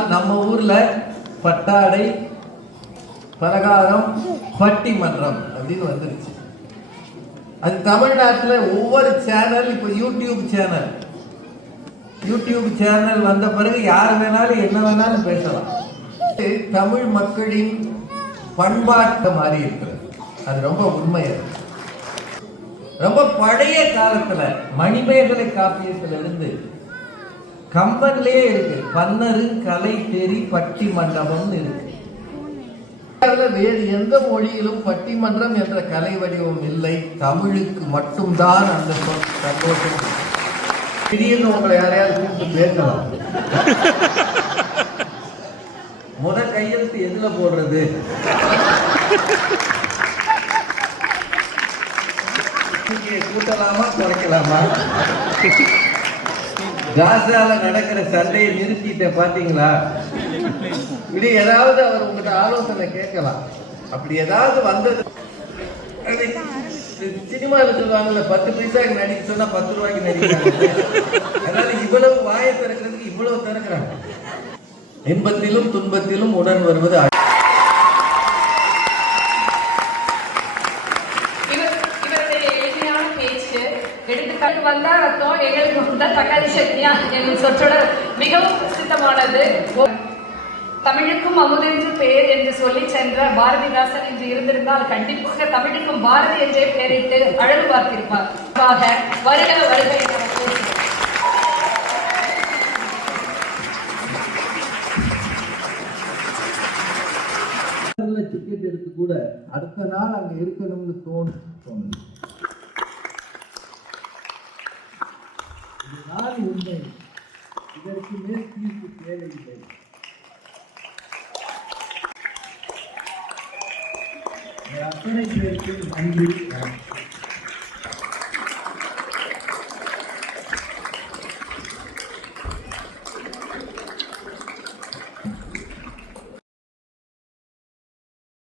நம்ம ஊர்ல பட்டாடை பலகாரம் பட்டிமன்றம் அப்படின்னு வந்துருச்சு. அது தமிழ்நாட்டில் ஒவ்வொரு சேனல், இப்போ யூடியூப் சேனல் வந்த பிறகு யார் வேணாலும் என்ன வேணாலும் பேசலாம். தமிழ் மக்களின் பண்பாட்டு மாறி இருக்கிறது. அது ரொம்ப உண்மை. ரொம்ப பழைய காலத்துல மணிமேகலை காப்பியத்திலிருந்து கம்பன்லயே இருக்கு. பன்னரு கலை தெரி பட்டிமண்டபம்னு இருக்கு. வேறு எந்த மொழியிலும் பட்டிமன்றம் என்ற கலை வடிவம் இல்லை. தமிழுக்கு மட்டும்தான் அந்த சந்தோஷம். திடீர்னு உங்களை யாரையாவது கூப்பிட்டு பேசலாம். கையெழுத்து எதுல போடுறது? கூட்டலாமா குறைக்கலாமா? காசால நடக்கிற சண்டையை நிறுத்திட்ட பாத்தீங்களா? இது ஏதாவது அவர் உங்ககிட்ட ஆலோசனை கேட்கலாம். அப்படி ஏதாவது வந்தது. சினிமாவில் சொல்லுவாங்கல்ல, 10 பைசாக்கு நடிக்க சொன்னா 10 ரூபாய்க்கு நடிக்கிறாங்க. அதனால இவ்வளவு வாயை திறக்கிறதுக்கு இவ்வளவு திறக்கிறாங்க. இன்பத்திலும் துன்பத்திலும் உடன் வருவது தக்காளி சட்னியா என் சொற்றொடர் மிகவும் பிரசித்தமானது. தமிழுக்கும் அமுதென்று பெயர் என்று சொல்லி சென்ற பாரதிதாசன் என்று இருந்திருந்தால் கண்டிப்பாக தமிழுக்கும் பாரதி என்றே பெயரிட்டு அழகு பார்த்திருப்பார். வருக வருக டிக்கெட் எடுத்து கூட அடுத்த நாள் அங்க இருக்கணும்னு தோணுது. இதுதான் உண்மை. இதற்கு மேல் தீர்ப்பு தேவையில்லை. அத்தனை பேருக்கு நன்றி.